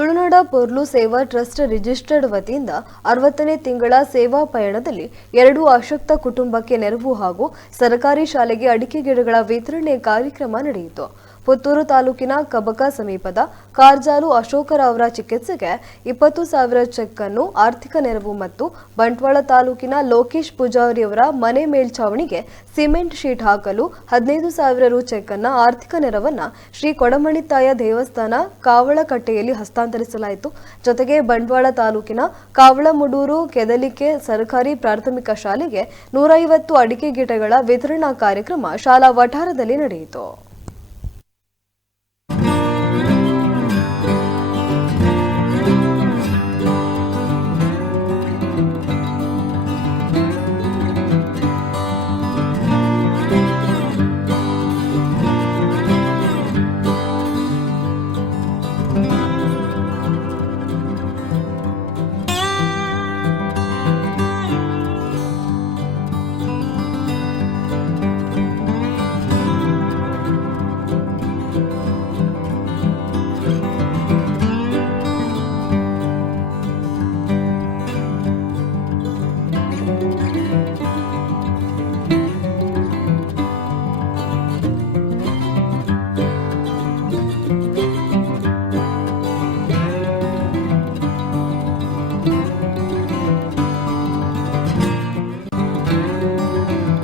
ತುಳುನಾಡ ಪೊರ್ಲು ಸೇವಾ ಟ್ರಸ್ಟ್ ರಿಜಿಸ್ಟರ್ಡ್ ವತಿಯಿಂದ 60ನೇ ತಿಂಗಳ ಸೇವಾ ಪಯಣದಲ್ಲಿ 2 ಅಶಕ್ತ ಕುಟುಂಬಕ್ಕೆ ನೆರವು ಹಾಗೂ ಸರ್ಕಾರಿ ಶಾಲೆಗೆ ಅಡಿಕೆ ಗಿಡಗಳ ವಿತರಣೆ ಕಾರ್ಯಕ್ರಮ ನಡೆಯಿತು. ಪುತ್ತೂರು ತಾಲೂಕಿನ ಕಬಕ ಸಮೀಪದ ಕಾರ್ಜಾಲು ಅಶೋಕರಾವ್ರ ಚಿಕಿತ್ಸೆಗೆ 20,000 ಚೆಕ್ ಅನ್ನು ಆರ್ಥಿಕ ನೆರವು ಮತ್ತು ಬಂಟ್ವಾಳ ತಾಲೂಕಿನ ಲೋಕೇಶ್ ಪೂಜಾರಿಯವರ ಮನೆ ಮೇಲ್ಛಾವಣಿಗೆ ಸಿಮೆಂಟ್ ಶೀಟ್ ಹಾಕಲು 15,000 ರು ಚೆಕ್ ಅನ್ನು ಆರ್ಥಿಕ ನೆರವನ್ನ ಶ್ರೀ ಕೊಡಮಣಿತಾಯ ದೇವಸ್ಥಾನ ಕಾವಳಕಟ್ಟೆಯಲ್ಲಿ ಹಸ್ತಾಂತರಿಸಲಾಯಿತು. ಜೊತೆಗೆ ಬಂಟ್ವಾಳ ತಾಲೂಕಿನ ಕಾವಳಮುಡೂರು ಕೆದಲಿಕೆ ಸರ್ಕಾರಿ ಪ್ರಾಥಮಿಕ ಶಾಲೆಗೆ 150 ಅಡಿಕೆ ಗಿಡಗಳ ವಿತರಣಾ ಕಾರ್ಯಕ್ರಮ ಶಾಲಾ ವಠಾರದಲ್ಲಿ ನಡೆಯಿತು.